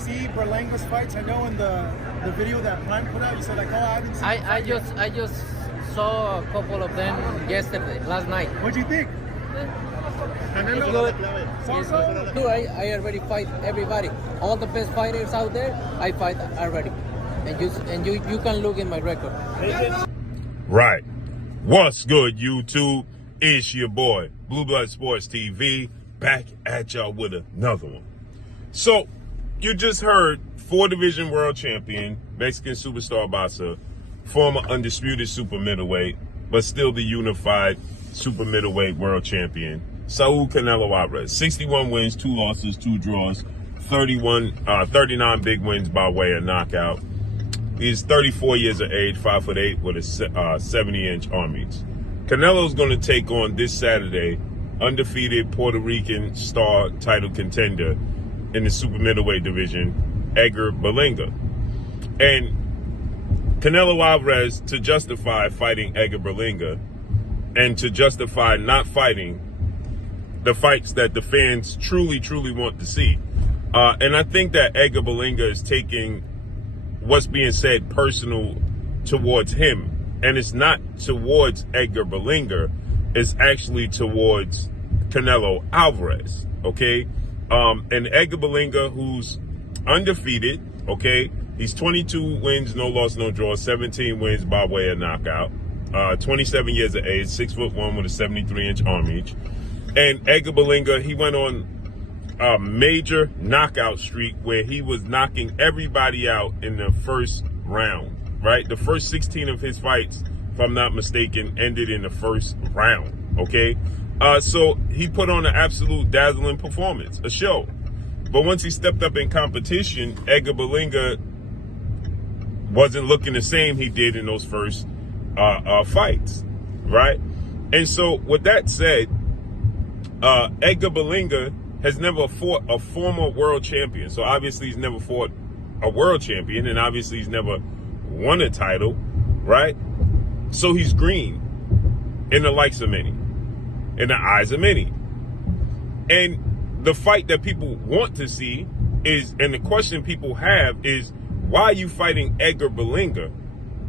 see Berlanga's fights? I know in the video that Prime put out, you said like, oh, I haven't seen. I just saw a couple of them yesterday, last night. What'd you think? It's good. Dude, I already fight everybody. All the best fighters out there, I fight already. And you can look in my record. Right. What's good, YouTube? It's your boy, Blue Blood Sports TV, back at y'all with another one. So, you just heard 4-division world champion, Mexican superstar boxer, former undisputed super middleweight, but still the unified super middleweight world champion, Saul Canelo Alvarez. 61 wins, 2 losses, 2 draws, 39 big wins by way of knockout. He's 34 years of age, 5'8", with a 70-inch arm reach. Canelo's going to take on this Saturday undefeated Puerto Rican star title contender in the super middleweight division, Edgar Berlanga. And Canelo Alvarez, to justify fighting Edgar Berlanga and to justify not fighting the fights that the fans truly want to see. And I think that Edgar Berlanga is taking what's being said personal towards him. And it's not towards Edgar Berlanga, it's actually towards Canelo Alvarez, okay? And Edgar Berlanga, who's undefeated, okay? He's 22 wins, no loss, no draw, 17 wins by way of knockout. 27 years of age, 6'1" with a 73-inch arm reach. And Edgar Berlanga, he went on a major knockout streak where he was knocking everybody out in the first round. Right? The first 16 of his fights, if I'm not mistaken, ended in the first round, okay? So he put on an absolute dazzling performance, a show. But once he stepped up in competition, Edgar Berlanga wasn't looking the same he did in those first fights, right? And so with that said, Edgar Berlanga has never fought a former world champion. So obviously he's never fought a world champion, and obviously he's never won a title, right? So he's green in the likes of many, in the eyes of many. And the fight that people want to see is, and the question people have is, why are you fighting Edgar Berlanga,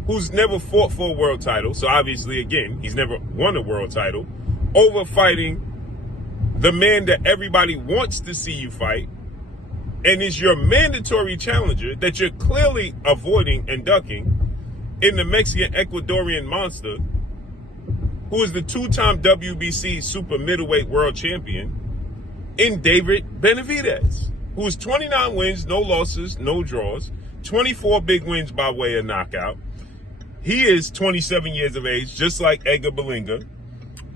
who's never fought for a world title? So obviously, again, he's never won a world title, over fighting the man that everybody wants to see you fight, and is your mandatory challenger that you're clearly avoiding and ducking, in the Mexican Ecuadorian monster, who is the 2-time WBC super middleweight world champion, in David Benavidez, who is 29 wins, no losses, no draws, 24 big wins by way of knockout. He is 27 years of age, just like Edgar Berlanga,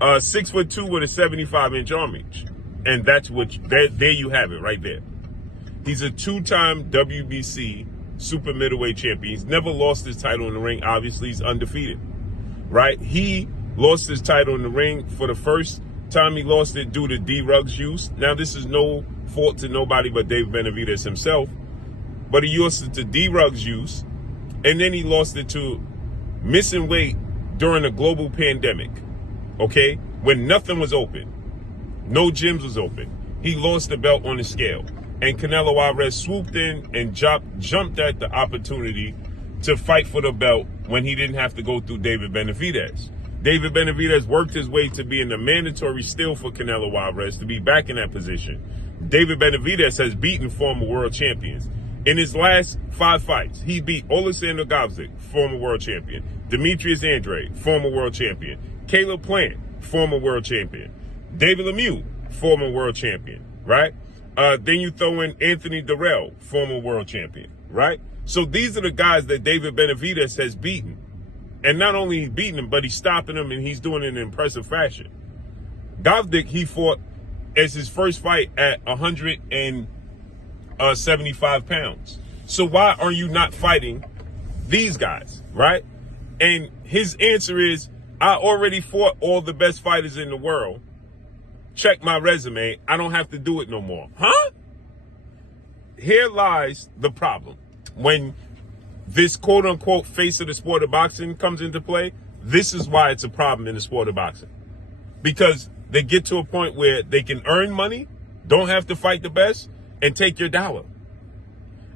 6'2" with a 75-inch arm reach. And that's what, there you have it right there. He's a 2-time WBC super middleweight champion. He's never lost his title in the ring. Obviously, he's undefeated, right? He lost his title in the ring for the first time. He lost it due to drugs use. Now, this is no fault to nobody but David Benavidez himself, but he lost it to drugs use, and then he lost it to missing weight during a global pandemic, okay? When nothing was open, no gyms was open. He lost the belt on the scale. And Canelo Alvarez swooped in and jumped at the opportunity to fight for the belt when he didn't have to go through David Benavidez. David Benavidez worked his way to being the mandatory still for Canelo Alvarez to be back in that position. David Benavidez has beaten former world champions. In his last 5 fights, he beat Alexander Gavzik, former world champion, Demetrius Andrade, former world champion, Caleb Plant, former world champion, David Lemieux, former world champion, right? Then you throw in Anthony Durrell, former world champion, right? So these are the guys that David Benavidez has beaten. And not only he's beating them, but he's stopping them, and he's doing it in impressive fashion. Gavdik, he fought as his first fight at 175 pounds. So why are you not fighting these guys, right? And his answer is, I already fought all the best fighters in the world. Check my resume. I don't have to do it no more. Huh? Here lies the problem. When this quote-unquote face of the sport of boxing comes into play, this is why it's a problem in the sport of boxing. Because they get to a point where they can earn money, don't have to fight the best, and take your dollar.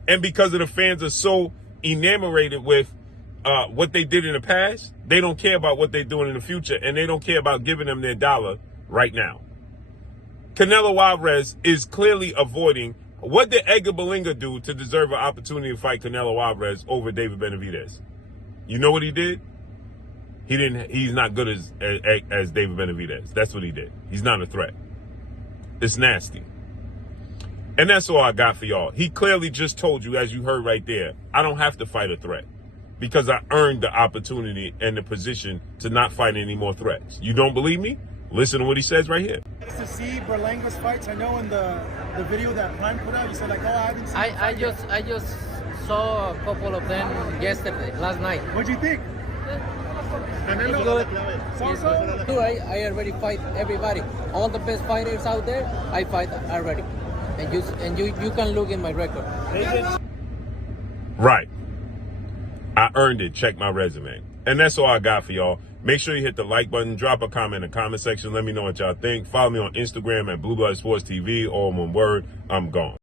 And because of the fans are so enamored with what they did in the past, they don't care about what they're doing in the future, and they don't care about giving them their dollar right now. Canelo Alvarez is clearly avoiding. What did Edgar Berlanga do to deserve an opportunity to fight Canelo Alvarez over David Benavidez? You know what he did? He didn't. He's not good as David Benavidez. That's what he did. He's not a threat. It's nasty. And that's all I got for y'all. He clearly just told you, as you heard right there, I don't have to fight a threat because I earned the opportunity and the position to not fight any more threats. You don't believe me? Listen to what he says right here. To see Berlanga's fights, I know in the video that Prime put out, you said like, oh, I haven't seen. I just saw a couple of them yesterday, last night. What'd you think? It's good. It's good. I already fight everybody. All the best fighters out there, I fight already. And you can look in my record. Right. I earned it. Check my resume. And that's all I got for y'all. Make sure you hit the like button. Drop a comment in the comment section. Let me know what y'all think. Follow me on Instagram at Blue Blood Sports TV. All one word. I'm gone.